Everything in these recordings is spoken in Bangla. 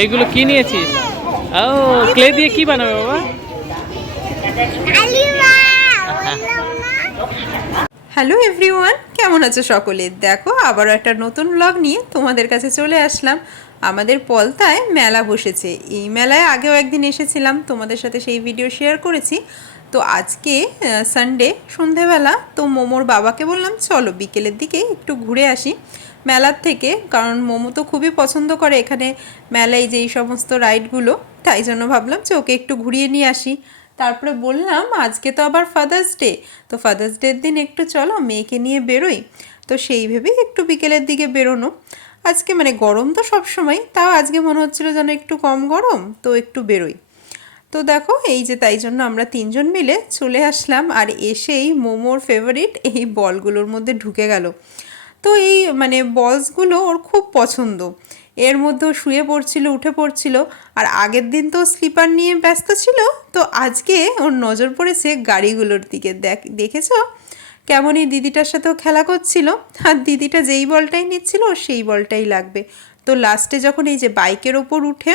এইগুলো কি নিয়েছিস? ও ক্লে দিয়ে কি বানাবে বাবা? হ্যালো এভরিওয়ান কেমন আছো সকলে? দেখো আবারও একটা নতুন ব্লগ নিয়ে তোমাদের কাছে চলে আসলাম। আমাদের পলতায় মেলা বসেছে। এই মেলায় আগেও একদিন এসেছিলাম তোমাদের সাথে সেই ভিডিও শেয়ার করেছি। তো আজকে সানডে সন্ধেবেলা তো মোমোর বাবাকে বললাম চলো বিকেলের দিকে একটু ঘুরে আসি। মেলার থেকে, কারণ মোমো তো খুবই পছন্দ করে এখানে মেলায় যে এই সমস্ত রাইডগুলো, তাই জন্য ভাবলাম যে ওকে একটু ঘুরিয়ে নিয়ে আসি। তারপরে বললাম, আজকে তো আবার ফাদার্স ডে তো ফাদার্স ডের দিন একটু চলো, মেয়েকে নিয়ে বেরোই। তো সেই ভেবেই একটু বিকেলের দিকে বেরোনো। আজকে মানে গরম তো সব সময়, তাও আজকে মনে হচ্ছিল যেন একটু কম গরম, তো একটু বেরোই। তো দেখো, এই যে তাই জন্য আমরা তিনজন মিলে চলে আসলাম, আর এসেই মোমোর ফেভারিট এই বলগুলোর মধ্যে ঢুকে গেল। তো এই মানে বলসগুলো ওর খুব পছন্দ। এর মধ্যেও শুয়ে পড়ছিল, উঠে পড়ছিল। আর আগের দিন তো স্লিপার নিয়ে ব্যস্ত ছিল। তো আজকে ওর নজর পড়েছে গাড়িগুলোর দিকে। দেখ, দেখেছ? কেমন এই দিদিটার সাথেও খেলা করছিল। আর দিদিটা যেই বলটাই নিচ্ছিল সেই বলটাই লাগবে। তো লাস্টে যখন এই যে বাইকের ওপর উঠে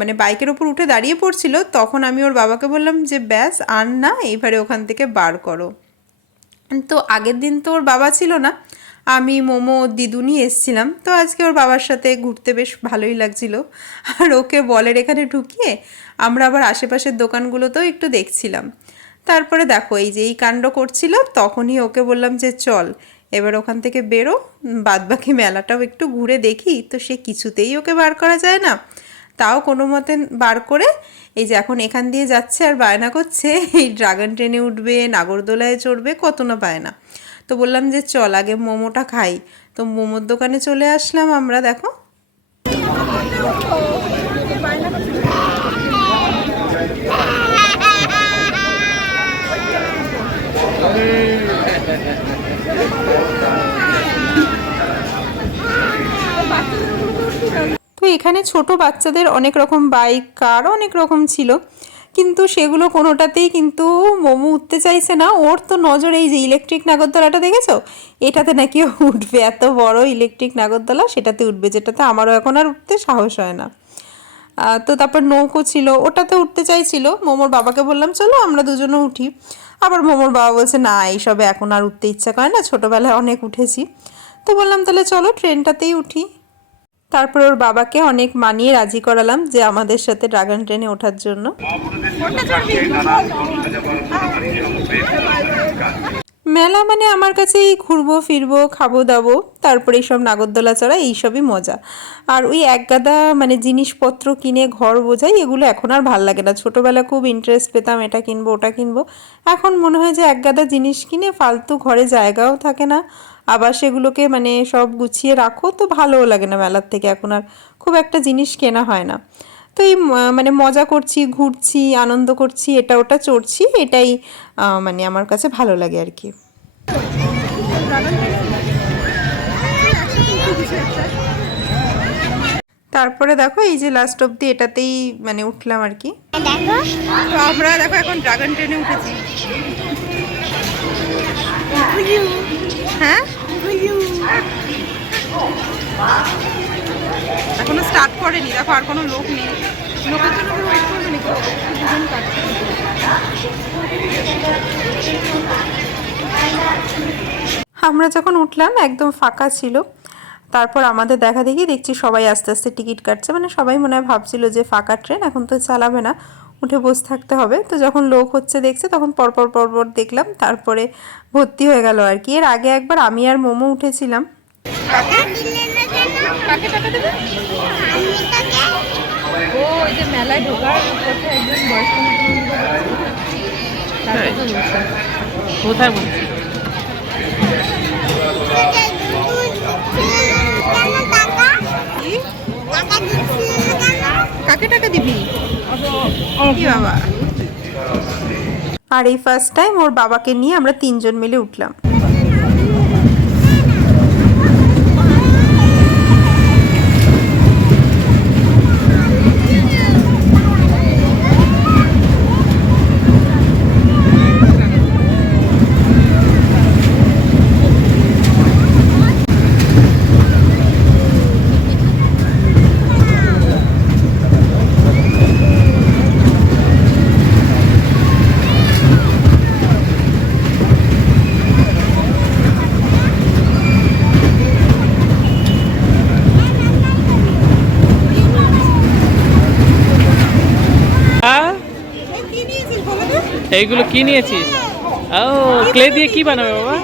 মানে বাইকের ওপর উঠে দাঁড়িয়ে পড়ছিল, তখন আমি ওর বাবাকে বললাম যে, ব্যাস, আর না এইবারে ওখান থেকে বার করো। তো আগের দিন তো ওর বাবা ছিল না। আমি, মোমো ওর দিদুনি এসছিলাম। তো আজকে ওর বাবার সাথে ঘুরতে বেশ ভালোই লাগছিল। আর ওকে বলের এখানে ঢুকিয়ে আমরা আবার আশেপাশের দোকানগুলোতেও একটু দেখছিলাম। তারপরে দেখো, এই যে এই কাণ্ড করছিল, তখনই ওকে বললাম যে, চল, এবার ওখান থেকে বেরো। বাদবাকি মেলাটাও একটু ঘুরে দেখি। তো সে কিছুতেই ওকে বার করা যায় না। তাও কোনো মতে বার করে, এই যে এখন এখান দিয়ে যাচ্ছে আর বায়না করছে, এই ড্রাগন ট্রেনে উঠবে, নাগরদোলায় চড়বে, কত না বায়না। তো বললাম যে চল, আগে মোমোটা খাই। তো মোমোর দোকানে চলে আসলাম আমরা, দেখো। তো এখানে ছোট বাচ্চাদের অনেক রকম বাইক কার অনেক রকম ছিল। কিন্তু সেগুলো কোনোটাতেই কিন্তু মোমো উঠতে চাইছে না। ওর তো নজর এই যে ইলেকট্রিক নাগরদোলাটা দেখেছ? এটাতে নাকি উঠবে, এত বড় ইলেকট্রিক নাগরদোলা সেটাতে উঠবে, যেটাতে আমারও এখন আর উঠতে সাহস হয় না। তো তারপর নৌকো ছিল, ওটাতে উঠতে চাইছিল। মোমোর বাবাকে বললাম, চলো আমরা দুজনে উঠি। আবার মোমোর বাবা বলছে, না, এইসবে এখন আর উঠতে ইচ্ছা করে না, ছোটোবেলায় অনেক উঠেছি। তো বললাম, তাহলে চলো, ট্রেনটাতেই উঠি। তারপর ওর বাবাকে অনেক মানিয়ে রাজি করালাম যে আমাদের সাথে ড্রাগন ট্রেনে ওঠার জন্য। মেলা মানে আমার কাছে এই ঘুরবো, ফিরবো খাব দাবো তারপরে এইসব নাগরদোলা চড়া, এইসবই মজা। আর ওই এক গাদা মানে জিনিসপত্র কিনে ঘর বোঝাই, এগুলো এখন আর ভালো লাগে না। ছোটোবেলা খুব ইন্টারেস্ট পেতাম, এটা কিনবো, ওটা কিনবো। এখন মনে হয় যে এক গাদা জিনিস কিনে ফালতু ঘরে জায়গাও থাকে না। আবার সেগুলোকে মানে সব গুছিয়ে রাখো তো ভালোও লাগে না মেলার থেকে। এখন আর খুব একটা জিনিস কেনা হয় না। তো এই মানে মজা করছি ঘুরছি আনন্দ করছি এটা ওটা চড়ছি এটাই মানে আমার কাছে ভালো লাগে আর কি। তারপরে দেখো এই যে লাস্ট অব্দি এটাতেই মানে উঠলাম আর কি। তো আমরা দেখো এখন ড্রাগন ট্রেনে উঠেছি। হ্যাঁ? এখনও স্টার্ট করেনি, দেখো আর কোনো লোক নেই। লোকের জন্য। আমরা যখন উঠলাম, একদম ফাঁকা ছিল। তারপর আমাদের দেখা দেখি দেখছি সবাই আস্তে আস্তে টিকিট কাটছে। মানে সবাই মনে হয় ভাবছিল যে ফাঁকা ট্রেন, এখন তো চালাবে না। উঠে বসে থাকতে হবে। তো যখন লোক হচ্ছে দেখছে তখন পরপর পরপর দেখলাম তারপরে ভর্তি হয়ে গেল আর কি। এর আগে একবার আমি আর মোমো উঠেছিলাম। কাকে? টাকা দেবে? ও ওই যে মেলায় ঢোকার পথে একজন বয়স্ক কোথায় বলছি? কাকে টাকা দিবি? আর এই ফার্স্ট টাইম ওর বাবাকে নিয়ে আমরা তিনজন মিলে উঠলাম। এইগুলো কি নিয়েছিস? ও, ক্লে দিয়ে কি বানাবে বাবা?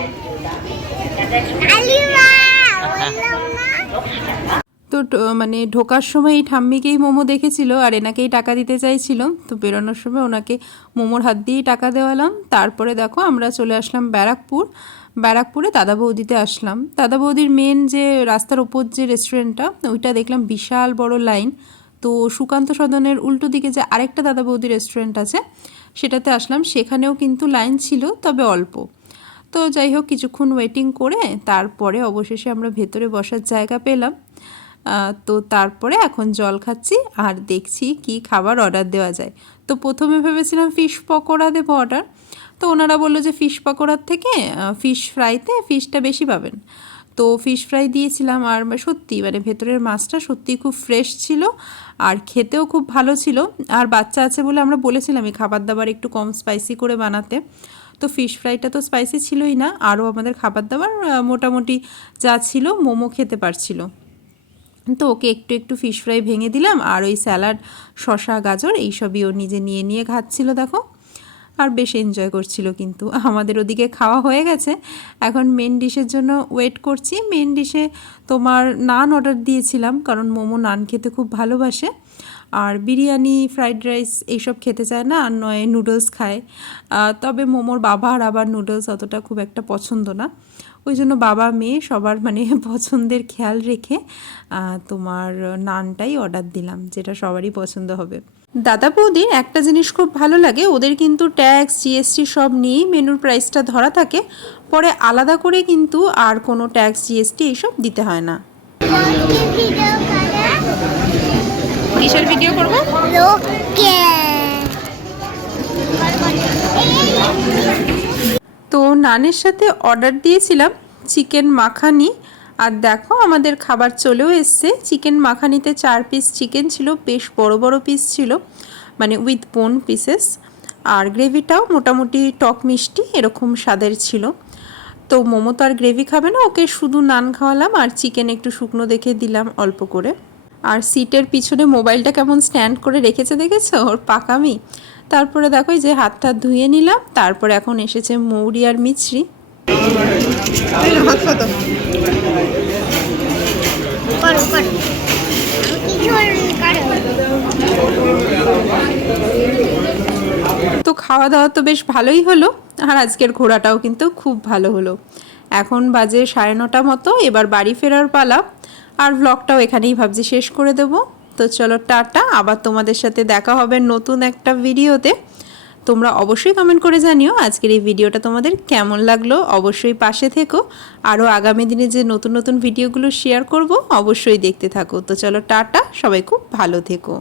তো মানে ঢোকার সময় এই ঠাম্মিকেই মোমো দেখেছিল আর এনাকেই টাকা দিতে চাইছিল। তো বেরোনোর সময় ওনাকে মোমোর হাত দিয়েই টাকা দেওয়ালাম। তারপরে দেখো আমরা চলে আসলাম ব্যারাকপুর। ব্যারাকপুরে দাদা বৌদিতে আসলাম। দাদা বৌদির মেন যে রাস্তার ওপর যে রেস্টুরেন্টটা ওইটা দেখলাম বিশাল বড় লাইন তো সুকান্ত সদনের উল্টো দিকে যে আরেকটা দাদা বৌদি রেস্টুরেন্ট আছে সেটাতে আসলাম। সেখানেও কিন্তু লাইন ছিল, তবে অল্প। তো যাই হোক, কিছুক্ষণ ওয়েটিং করে তারপরে অবশেষে আমরা ভেতরে বসার জায়গা পেলাম। তো তারপরে এখন জল খাচ্ছি আর দেখছি কি খাবার অর্ডার দেওয়া যায়। তো প্রথমে ভেবেছিলাম ফিশ পকোড়া দেবো অর্ডার তো ওনারা বলল যে ফিশ পকোড়ার থেকে ফিশ ফ্রাইতে ফিশটা বেশি পাবেন। তো ফিশ ফ্রাই দিয়েছিলাম আর সত্যি মানে ভেতরের মাছটা সত্যিই খুব ফ্রেশ ছিল আর খেতেও খুব ভালো ছিল। আর বাচ্চা আছে বলে আমরা বলেছিলাম এই খাবার দাবার একটু কম স্পাইসি করে বানাতে। তো ফিশ ফ্রাইটা তো স্পাইসি ছিলই না, আরও আমাদের খাবার দাবার মোটামুটি যা ছিল মোমো খেতে পারছিল। তো ওকে একটু একটু ফিশ ফ্রাই ভেঙে দিলাম আর ওই স্যালাড শশা গাজর এইসবই ও নিজে নিয়ে নিয়ে খাচ্ছিল দেখো। আর বেশ এনজয় করছিল কিন্তু। আমাদের ওদিকে খাওয়া হয়ে গেছে। এখন মেন ডিশের জন্য ওয়েট করছি। মেন ডিশে তোমার নান অর্ডার দিয়েছিলাম কারণ মোমো নান খেতে খুব ভালোবাসে। আর বিরিয়ানি ফ্রাইড রাইস এইসব খেতে চায় না, আর নয় নুডলস খায়। তবে মোমোর বাবার আবার নুডলস অতটা খুব একটা পছন্দ না। ওই জন্য বাবা, মেয়ে সবার মানে পছন্দের খেয়াল রেখে তোমার নানটাই অর্ডার দিলাম, যেটা সবারই পছন্দ হবে। দাদা বৌদির একটা জিনিস খুব ভালো লাগে ওদের কিন্তু ট্যাক্স জিএসটি সব নিয়েই মেনুর প্রাইসটা ধরা থাকে পরে আলাদা করে কিন্তু আর কোনো ট্যাক্স জিএসটি এইসব দিতে হয় না। কিসের ভিডিও করব? তো নানের সাথে অর্ডার দিয়েছিলাম চিকেন মাখানি আর দেখো আমাদের খাবার চলেও এসছে। চিকেন মাখানিতে চার পিস চিকেন ছিল, বেশ বড় বড় পিস ছিল মানে উইথ বোন পিসেস আর গ্রেভিটাও মোটামুটি টক মিষ্টি, এরকম স্বাদের ছিল। তো মোমো তো আর গ্রেভি খাবে না, ওকে শুধু নান খাওয়ালাম আর চিকেন একটু শুকনো দেখে দিলাম অল্প করে। আর সিটের পিছনে মোবাইলটা কেমন স্ট্যান্ড করে রেখেছে দেখেছ? ওর পাকামি। তারপরে দেখো যে হাতটা ধুয়ে নিলাম, তারপরে এখন এসেছে মৌরি আর মিছরি। তো খাওয়া দাওয়া তো বেশ ভালোই হলো, আর আজকের ঘোরাটাও কিন্তু খুব ভালো হলো। এখন বাজে সাড়ে নটা মতো, এবার বাড়ি ফেরার পালা, আর ব্লগটাও এখানেই ভাবছি শেষ করে দেব। তো চলো টাটা, আবার তোমাদের সাথে দেখা হবে নতুন একটা ভিডিওতে তোমরা অবশ্যই কমেন্ট করে জানিও আজকের এই ভিডিওটা তোমাদের কেমন লাগল। অবশ্যই পাশে থেকো। আরও আগামী দিনে যে নতুন নতুন ভিডিওগুলো শেয়ার করব, অবশ্যই দেখতে থাকো। তো চলো, টাটা। সবাই খুব ভালো থেকো।